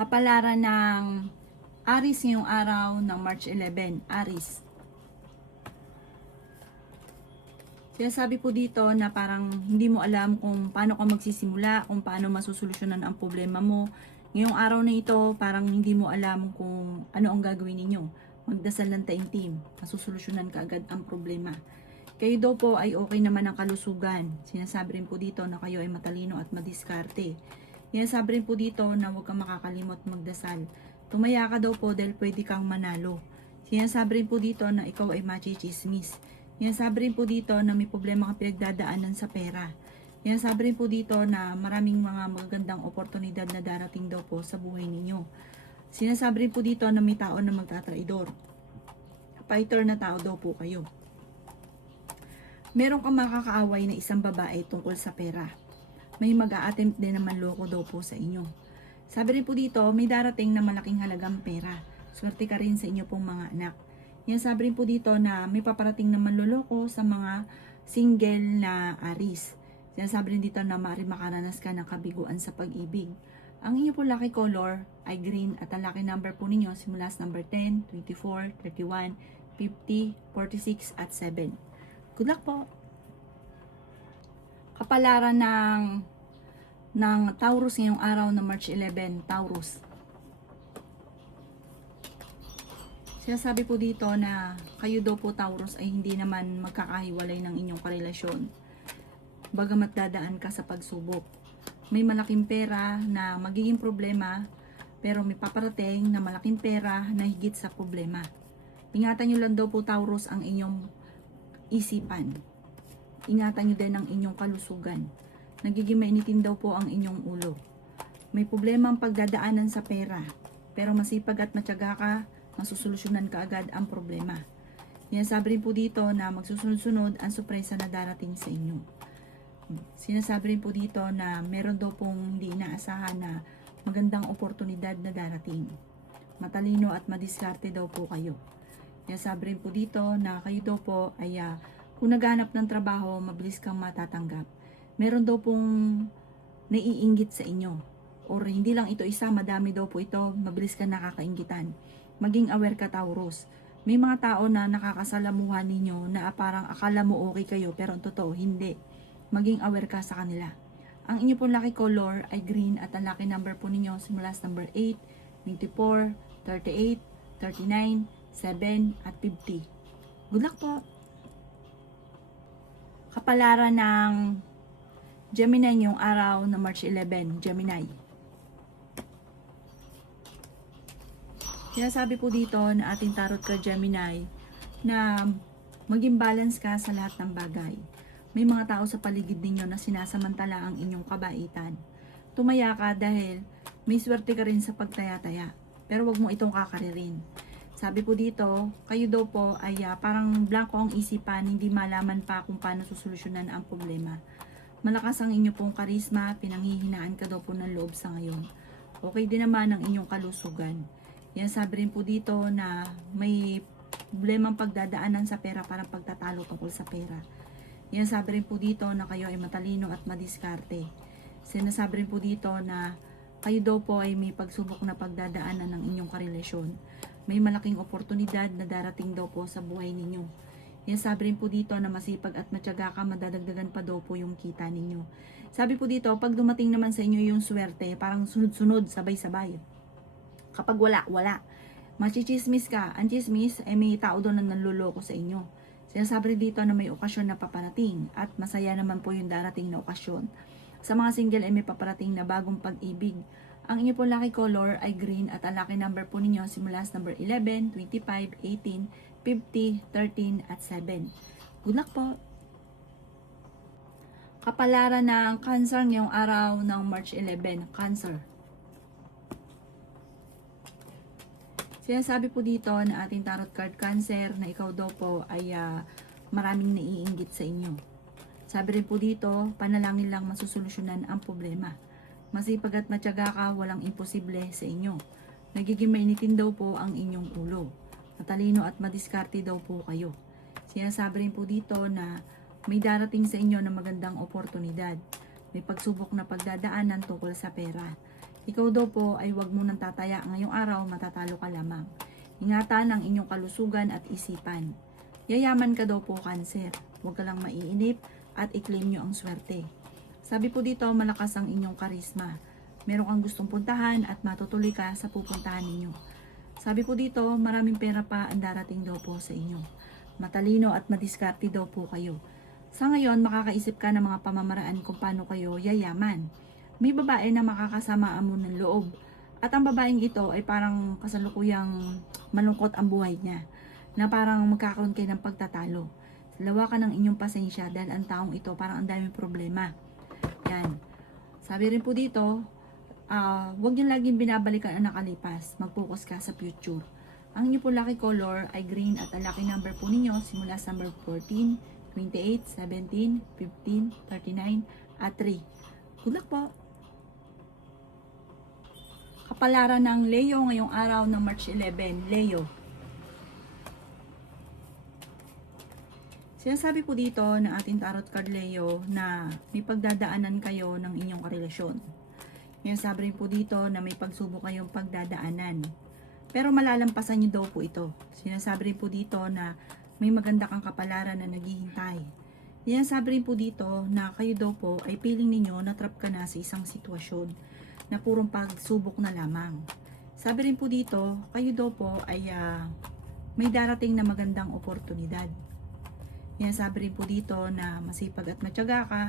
Kapalaran ng Aries ngayong araw ng March 11. Aries. Sinasabi po dito na parang hindi mo alam kung paano ka magsisimula, kung paano masusolusyonan ang problema mo. Ngayong araw na ito, parang hindi mo alam kung ano ang gagawin ninyo. Magdasal ng taimtim, masusolusyonan ka agad ang problema. Kayo daw po ay okay naman ang kalusugan. Sinasabi rin po dito na kayo ay matalino at madiskarte. Sinasabi rin po dito na huwag kang makakalimot magdasal. Tumaya ka daw po dahil pwede kang manalo. Sinasabi rin po dito na ikaw ay machichismis. Sinasabi rin po dito na may problema kang pinagdadaanan sa pera. Sinasabi rin po dito na maraming mga magagandang oportunidad na darating daw po sa buhay ninyo. Sinasabi rin po dito na may tao na magtatraidor. Fighter na tao daw po kayo. Meron kang makakaaway na isang babae tungkol sa pera. May mag-a-attempt din na manloko daw po sa inyo. Sabi rin po dito, may darating na malaking halagang pera. Swerte ka rin sa inyo pong mga anak. Sabi rin po dito na may paparating na manloloko sa mga single na Aries. Sinasabi rin dito na maaari makaranas ka ng kabiguan sa pag-ibig. Ang inyo po lucky color ay green at ang lucky number po ninyo simula sa number 10, 24, 31, 50, 46 at 7. Good luck po! Kapalaran ng Taurus ngayong araw na March 11, Taurus. Sinasabi po dito na kayo daw po Taurus ay hindi naman magkakahiwalay ng inyong karelasyon. Bagamat dadaan ka sa pagsubok. May malaking pera na magiging problema, pero may paparating na malaking pera na higit sa problema. Ingatan nyo lang daw po Taurus ang inyong isipan. Ingatan nyo din ang inyong kalusugan. Nagiging mainitin daw po ang inyong ulo. May problema ang pagdadaanan sa pera, pero masipag at matyaga ka, masusolusyonan ka agad ang problema. Sinasabi rin po dito na magsusunod-sunod ang sorpresa na darating sa inyo. Sinasabi rin po dito na meron daw pong hindi inaasahan na magandang oportunidad na darating. Matalino at madiskarte daw po kayo. Sinasabi rin po dito na kayo daw po ay kung naghanap ng trabaho, mabilis kang matatanggap. Meron daw pong naiinggit sa inyo. Or hindi lang ito isa, madami daw po ito, mabilis kang nakakainggitan. Maging aware ka Taurus. May mga tao na nakakasalamuhan ninyo na parang akala mo okay kayo pero ang totoo hindi. Maging aware ka sa kanila. Ang inyo pong lucky color ay green at ang lucky number po ninyo simula sa number 8, 24, 38, 39, 7 at 50. Good luck po! Kapalaran ng Gemini ngayong araw na March 11, Gemini. Sinasabi po dito na ating tarot card Gemini na maging balance ka sa lahat ng bagay. May mga tao sa paligid ninyo na sinasamantala ang inyong kabaitan. Tumaya ka dahil may swerte ka rin sa pagtaya-taya. Pero wag mo itong kakaririn. Sabi po dito, kayo daw po ay parang blanco ang isipan, hindi malaman pa kung paano susolusyonan ang problema. Malakas ang inyo pong karisma, pinanghihinaan ka daw po ng loob sa ngayon. Okay din naman ang inyong kalusugan. Sabi rin po dito na may problemang pagdadaanan sa pera, parang pagtatalo tungkol sa pera. Sabi rin po dito na kayo ay matalino at madiskarte. Sinasabi rin po dito na kayo daw po ay may pagsubok na pagdadaanan ng inyong karelasyon. May malaking oportunidad na darating daw po sa buhay ninyo. Sabi rin po dito na masipag at matyaga ka, madadagdagan pa daw po yung kita ninyo. Sabi po dito, pag dumating naman sa inyo yung swerte, parang sunod-sunod, sabay-sabay. Kapag wala, wala. Machichismis ka. Ang chismis ay may tao doon na nanluloko sa inyo. Sinasabi rin dito na may okasyon na paparating at masaya naman po yung darating na okasyon. Sa mga single ay may paparating na bagong pag-ibig. Ang inyo po lucky color ay green at ang lucky number po ninyo simula sa number 11, 25, 18, 50, 13 at 7. Good luck po! Kapalaran ng Cancer ngayong araw ng March 11, Cancer. Sinasabi po dito na ating tarot card Cancer na ikaw daw po ay maraming naiinggit sa inyo. Sabi rin po dito, panalangin lang masusolusyonan ang problema. Masipag at matyaga ka, walang imposible sa inyo. Nagiging mainitin daw po ang inyong ulo. Matalino at madiskarte daw po kayo. Sinasabi rin po dito na may darating sa inyo na magandang oportunidad. May pagsubok na pagdadaanan tungkol sa pera. Ikaw daw po ay huwag munang tataya ngayong araw, matatalo ka lamang. Ingatan ang inyong kalusugan at isipan. Yayaman ka daw po, Cancer. Huwag ka lang maiinip at i-claim nyo ang swerte. Sabi po dito, malakas ang inyong karisma. Meron kang gustong puntahan at matutuloy ka sa pupuntahan ninyo. Sabi po dito, maraming pera pa ang darating daw po sa inyo. Matalino at madiskarte daw po kayo. Sa ngayon, makakaisip ka ng mga pamamaraan kung paano kayo yayaman. May babae na makakasamaan mo ng loob. At ang babaeng ito ay parang kasalukuyang malungkot ang buhay niya. Na parang magkakaroon kayo ng pagtatalo. Lawakan ng inyong pasensya dahil ang taong ito parang ang daming problema. Yan. Sabi rin po dito, huwag niyo laging binabalikan ang nakalipas. Mag-focus ka sa future. Ang inyo po lucky color ay green at ang lucky number po ninyo simula sa number 14, 28, 17, 15, 39, at 3. Good luck po! Kapalaran ng Leo ngayong araw ng March 11. Leo. Sinasabi po dito ng ating tarot card Leo na may pagdadaanan kayo ng inyong karelasyon. Sinasabi rin po dito na may pagsubok kayong pagdadaanan. Pero malalampasan nyo daw po ito. Sinasabi rin po dito na may maganda kang kapalaran na naghihintay. Sinasabi rin po dito na kayo daw po ay feeling ninyo na trap ka na sa isang sitwasyon na purong pagsubok na lamang. Sabi rin po dito, kayo daw po ay may darating na magandang oportunidad. Sinasabi rin po dito na masipag at matyaga ka,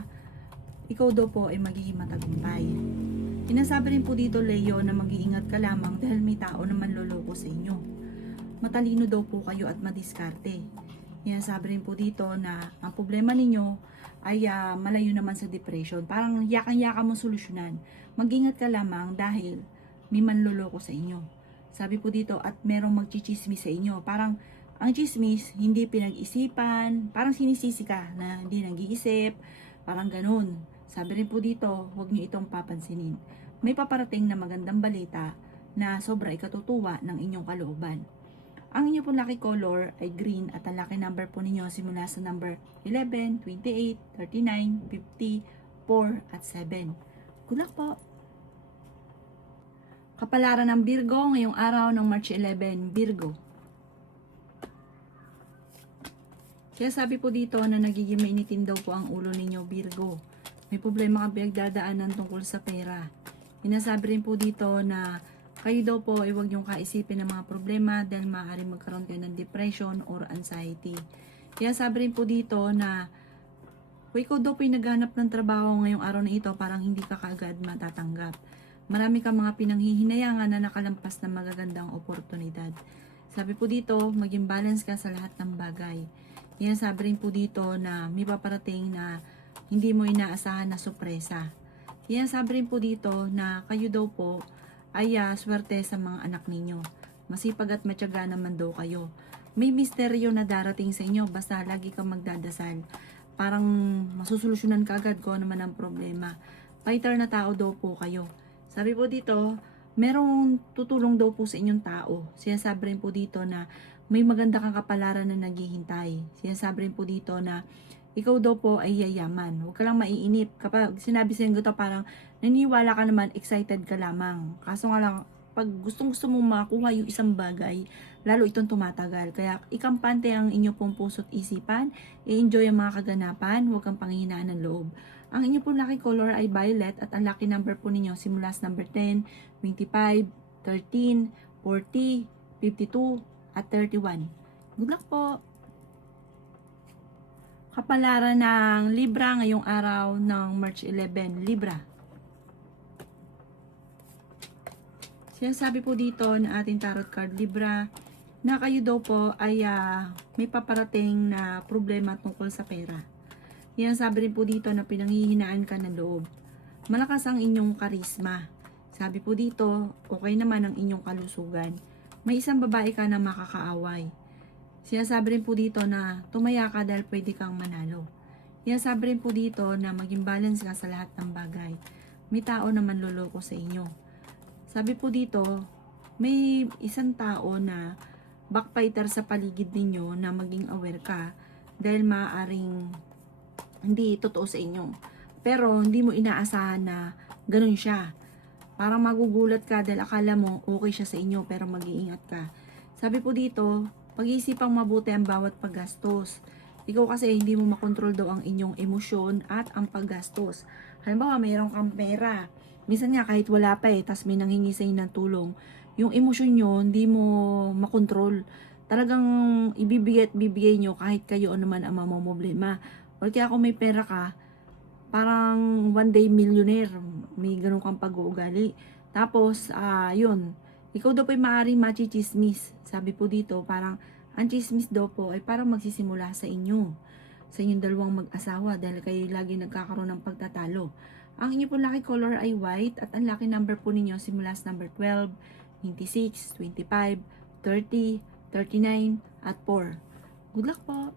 ikaw daw po ay magiging matagumpay. Sinasabi rin po dito Leo na mag-iingat ka lamang dahil may tao na manloloko sa inyo. Matalino daw po kayo at madiskarte. Sinasabi rin po dito na ang problema ninyo ay malayo naman sa depression. Parang yakang-yaka mo solusyonan. Mag-ingat ka lamang dahil may manloloko sa inyo. Sabi po dito at merong magchichismis sa inyo. Parang ang chismis, hindi pinag-isipan, parang sinisisi ka na hindi nag-iisip, parang ganun. Sabi rin po dito, huwag niyo itong papansinin. May paparating na magandang balita na sobra ikatutuwa ng inyong kalooban. Ang inyo pong lucky color ay green at ang lucky number po ninyo simula sa number 11, 28, 39, 50, 4, at 7. Good luck po! Kapalaran ng Virgo ngayong araw ng March 11, Virgo. Kaya sabi po dito na nagiging mainitin daw po ang ulo ninyo, Virgo. May problema kang pinagdadaanan tungkol sa pera. Sinasabi rin po dito na kayo daw po ay huwag niyong kaisipin ng mga problema dahil maaaring magkaroon kayo ng depression or anxiety. Kaya sabi rin po dito na kung ikaw daw po ay naghanap ng trabaho ngayong araw na ito, parang hindi ka kaagad matatanggap. Marami kang mga pinanghihinayangan na nakalampas ng magagandang oportunidad. Sabi po dito, maging balance ka sa lahat ng bagay. Sabi rin po dito na may paparating na hindi mo inaasahan na sorpresa. Sabi rin po dito na kayo daw po ay swerte sa mga anak ninyo. Masipag at matyaga naman daw kayo. May misteryo na darating sa inyo basta lagi kang magdadasal. Parang masusolusyonan ka agad ko naman ang problema. Fighter na tao daw po kayo. Sabi po dito, merong tutulong daw po sa inyong tao. Sinasabi rin po dito na may maganda kang kapalaran na naghihintay. Sinasabi rin po dito na ikaw daw po ay yayaman. Huwag ka lang maiinip. Kapag sinabi sa inyo ito, parang naniwala ka naman, excited ka lamang. Kaso nga lang, pag gustong-gusto mong makuha yung isang bagay, lalo itong tumatagal. Kaya ikampante ang inyo pong puso't isipan, i-enjoy ang mga kaganapan, huwag kang panghihinaan ng loob. Ang inyo pong lucky color ay violet at ang lucky number po ninyo simula sa number 10, 25, 13, 40, 52, at 31. Good luck po! Kapalaran ng Libra ngayong araw ng March 11, Libra. Sinasabi po dito na ating tarot card Libra na kayo daw po ay may paparating na problema tungkol sa pera. Sabi rin po dito na pinanghihinaan ka ng loob. Malakas ang inyong karisma. Sabi po dito, okay naman ang inyong kalusugan. May isang babae ka na makakaaway. Sinasabi rin po dito na tumaya ka dahil pwede kang manalo. Sinasabi rin po dito na maging balance ka sa lahat ng bagay. May tao na manloloko sa inyo. Sabi po dito, may isang tao na backfighter sa paligid ninyo na maging aware ka dahil maaaring hindi totoo sa inyo. Pero hindi mo inaasahan na ganun siya. Parang magugulat ka dahil akala mo okay siya sa inyo pero mag-iingat ka. Sabi po dito, pag-iisipang mabuti ang bawat paggastos. Ikaw kasi hindi mo makontrol daw ang inyong emosyon at ang paggastos. Halimbawa, mayroon kang pera. Minsan nga kahit wala pa tas may nanghingi sa inyo ng tulong. Yung emosyon nyo, hindi mo makontrol. Talagang ibibigay at bibigay nyo kahit kayo ano man ang mamamblema. O kaya kung may pera ka, parang one day millionaire, may ganun kang pag-uugali. Tapos, yun, ikaw daw po ay maaaring machichismis. Sabi po dito, parang ang chismis daw po ay parang magsisimula sa inyo. Sa inyong dalawang mag-asawa dahil kayo lagi nagkakaroon ng pagtatalo. Ang inyo po lucky color ay white at ang lucky number po ninyo simula sa number 12, 26, 25, 30, 39, at 4. Good luck po!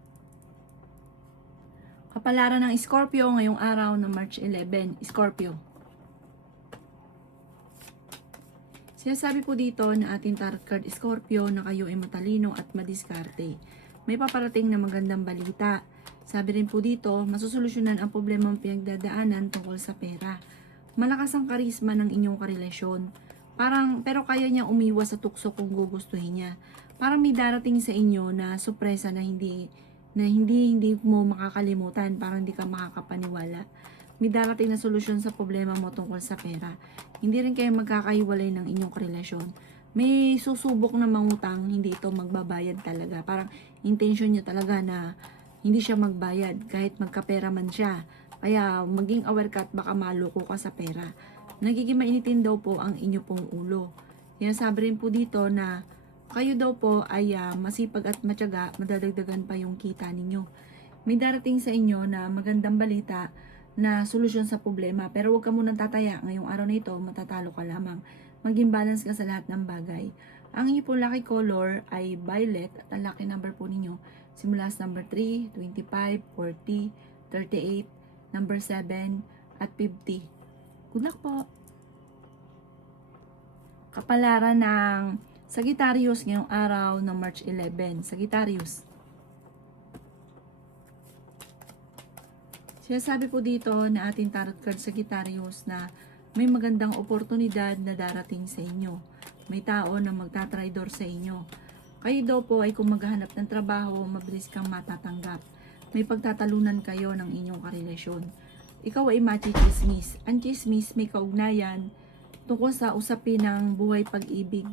Kapalaran ng Scorpio ngayong araw ng March 11. Scorpio. Sinasabi po dito na ating tarot card Scorpio na kayo ay matalino at madiskarte. May paparating na magandang balita. Sabi rin po dito, masusolusyonan ang problemang pinagdadaanan tungkol sa pera. Malakas ang karisma ng inyong karelasyon. Pero kaya niya umiwas sa tukso kung gugustuhin niya. Parang may darating sa inyo na sorpresa na hindi mo makakalimutan, parang hindi ka makakapaniwala. May darating na solusyon sa problema mo tungkol sa pera. Hindi rin kayo magkakaiwalay ng inyong relasyon. May susubok na mangutang, hindi ito magbabayad talaga. Parang intention niya talaga na hindi siya magbayad kahit magkapera man siya. Kaya maging aware ka at baka maloko ka sa pera. Nagiging mainitin daw po ang inyo pong ulo. Kaya sabi rin po dito na kayo daw po ay masipag at matyaga, madadagdagan pa yung kita ninyo. May darating sa inyo na magandang balita na solusyon sa problema. Pero huwag ka munang tataya. Ngayong araw na ito, matatalo ka lamang. Maging balance ka sa lahat ng bagay. Ang inyo po lucky color ay violet at ang lucky number po ninyo simula sa number 3, 25, 40, 38, number 7, at 50. Good luck po! Kapalaran ng Sagittarius ngayong araw ng March 11. Sagittarius. Sinasabi po dito na ating tarot card Sagittarius na may magandang oportunidad na darating sa inyo. May tao na magtatraidor sa inyo. Kayo daw po ay kung maghahanap ng trabaho, mabilis kang matatanggap. May pagtatalunan kayo ng inyong karelasyon. Ikaw ay machichismis. Ang chismis may kaugnayan tungkol sa usapin ng buhay pag-ibig.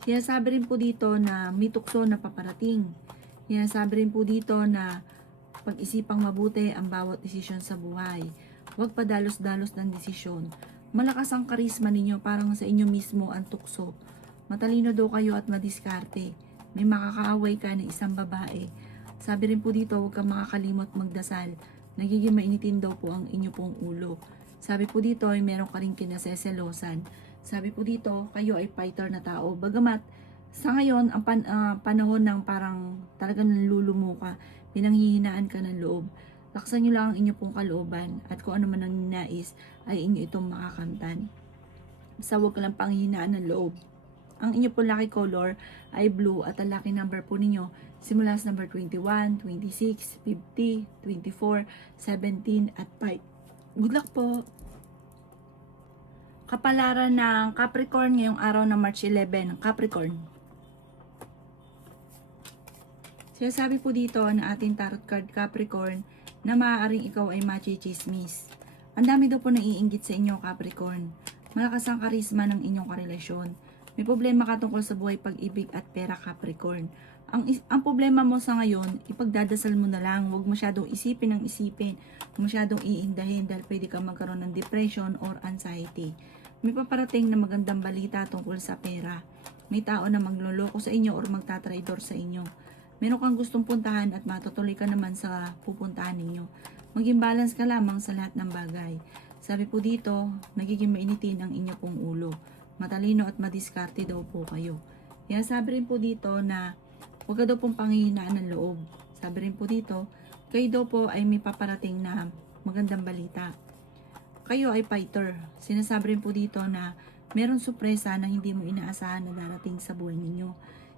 Sinasabi rin po dito na may tukso na paparating. Sinasabi rin po dito na pag-isipang mabuti ang bawat desisyon sa buhay. Huwag padalos-dalos ng desisyon. Malakas ang karisma ninyo, parang sa inyo mismo ang tukso. Matalino daw kayo at madiskarte. May makakaaway ka na isang babae. Sabi rin po dito, huwag kang makakalimot magdasal. Nagiging mainitin daw po ang inyo pong ulo. Sabi po dito ay meron ka rin kinaseselosan. Sabi po dito, kayo ay fighter na tao. Bagamat sa ngayon, ang panahon ng parang talagang nalulumo ka, pinanghihinaan ka ng loob. Laksan nyo lang ang inyo pong kalooban at kung ano man ang nais ay inyo itong makakamtan. Basta huwag ka lang panghihinaan ng loob. Ang inyo pong lucky color ay blue at ang lucky number po ninyo simula sa number 21, 26, 50, 24, 17 at 5. Good luck po! Kapalaran ng Capricorn ngayong araw ng March 11. Capricorn. Sinasabi po dito na ating tarot card Capricorn na maaaring ikaw ay machichismis. Ang dami daw po naiinggit sa inyo Capricorn. Malakas ang karisma ng inyong karelasyon. May problema ka tungkol sa buhay pag-ibig at pera Capricorn. Ang problema mo sa ngayon, ipagdadasal mo na lang. Huwag masyadong isipin ng isipin. Huwag masyadong iindahin dahil pwede ka magkaroon ng depression or anxiety. May paparating na magandang balita tungkol sa pera. May tao na magloloko sa inyo or magtatraidor sa inyo. Meron kang gustong puntahan at matutuloy ka naman sa pupuntahan ninyo. Maging balance ka lamang sa lahat ng bagay. Sabi po dito, nagiging mainitin ang inyo pong ulo. Matalino at madiskarte daw po kayo. Kaya sabi rin po dito na huwag ka daw pong panghihinaan ng loob. Sabi rin po dito, kayo daw po ay may paparating na magandang balita. Kayo ay fighter. Sinasabi rin po dito na meron sorpresa na hindi mo inaasahan na darating sa buhay ninyo.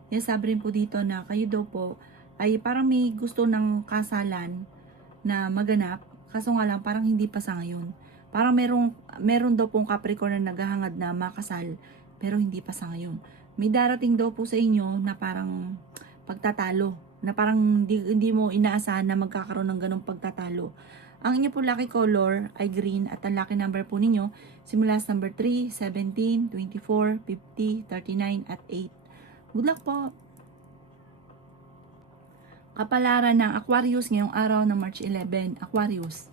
Sinasabi rin po dito na kayo daw po ay parang may gusto ng kasalan na maganap. Kaso nga lang parang hindi pa sa ngayon. Parang meron daw pong Capricorn na naghahangad na makasal, pero hindi pa sa ngayon. May darating daw po sa inyo na parang pagtatalo, na parang hindi mo inaasahan na magkakaroon ng ganong pagtatalo. Ang inyo po lucky color ay green at ang lucky number po ninyo simula sa number 3, 17, 24, 50, 39 at 8. Good luck po! Kapalaran ng Aquarius ngayong araw ng March 11, Aquarius.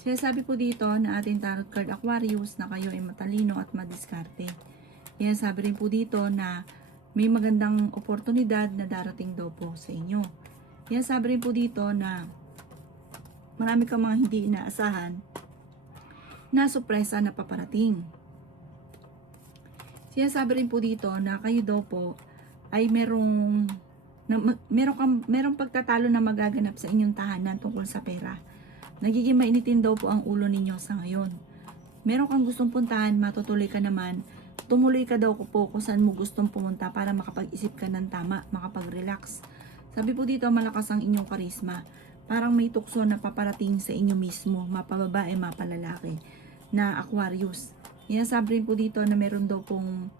Sinasabi po dito na ating tarot card Aquarius na kayo ay matalino at madiskarte. Sinasabi rin po dito na may magandang oportunidad na darating daw po sa inyo. Sinasabi rin po dito na marami kang mga hindi inaasahan na sorpresa na paparating. Sinasabi rin po dito na kayo daw po ay merong pagtatalo na magaganap sa inyong tahanan tungkol sa pera. Nagiging mainitin daw po ang ulo ninyo sa ngayon. Meron kang gustong puntahan, matutuloy ka naman. Tumuloy ka daw po kung saan mo gustong pumunta para makapag-isip ka ng tama, makapag-relax. Sabi po dito, malakas ang inyong karisma. Parang may tukso na paparating sa inyo mismo, mapababae, mapalalaki, na Aquarius. Sabi rin po dito na meron daw pong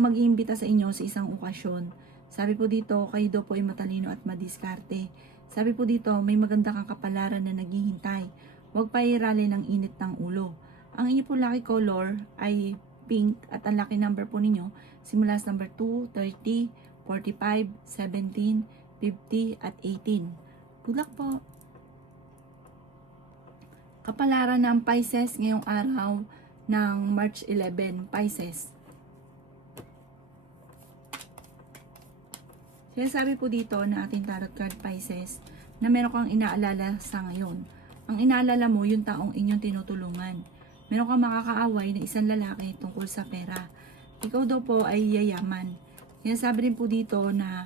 mag-iimbita sa inyo sa isang okasyon. Sabi po dito, kayo daw po ay matalino at madiskarte. Sabi po dito, may maganda kang kapalaran na naghihintay. Huwag pairali ng init ng ulo. Ang inyo po lucky color ay pink at ang lucky number po ninyo simula sa number 2, 30, 45, 17, 50 at 18. Good luck po! Kapalaran ng Pisces ngayong araw ng March 11, Pisces. Sinasabi po dito na ating tarot card Pisces na meron kang inaalala sa ngayon. Ang inaalala mo yung taong inyong tinutulungan. Meron kang makakaaway na isang lalaki tungkol sa pera. Ikaw daw po ay yayaman. Sinasabi rin po dito na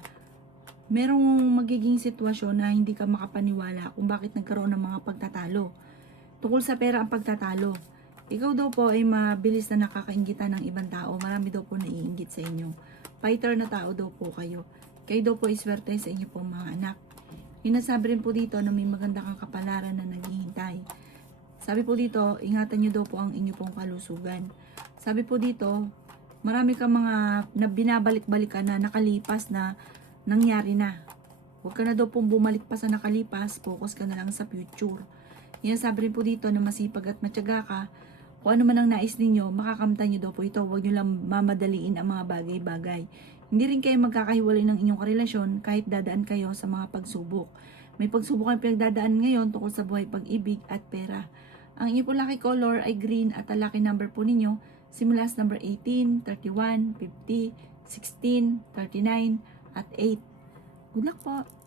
merong magiging sitwasyon na hindi ka makapaniwala kung bakit nagkaroon ng mga pagtatalo. Tungkol sa pera ang pagtatalo. Ikaw daw po ay mabilis na nakakainggitan ng ibang tao. Marami daw po naiinggit sa inyo. Fighter na tao daw po kayo. Kayo daw po iswerte sa inyo pong mga anak. Hinasabi rin po dito na may maganda kang kapalaran na naghihintay. Sabi po dito, ingatan nyo daw po ang inyo pong kalusugan. Sabi po dito, marami kang mga na binabalik-balikan na nakalipas na nangyari na. Huwag ka na daw pong bumalik pa sa nakalipas, focus ka na lang sa future. Hinasabi rin po dito na masipag at matyaga ka. Kung ano man ang nais ninyo, makakamtan nyo daw po ito. Huwag nyo lang mamadaliin ang mga bagay-bagay. Hindi rin kayo magkakahiwalay ng inyong karelasyon kahit dadaan kayo sa mga pagsubok. May pagsubok kayong pinagdadaan ngayon tungkol sa buhay, pag-ibig at pera. Ang inyong po lucky color ay green at ang lucky number po ninyo simula sa number 18, 31, 50, 16, 39 at 8. Good luck po!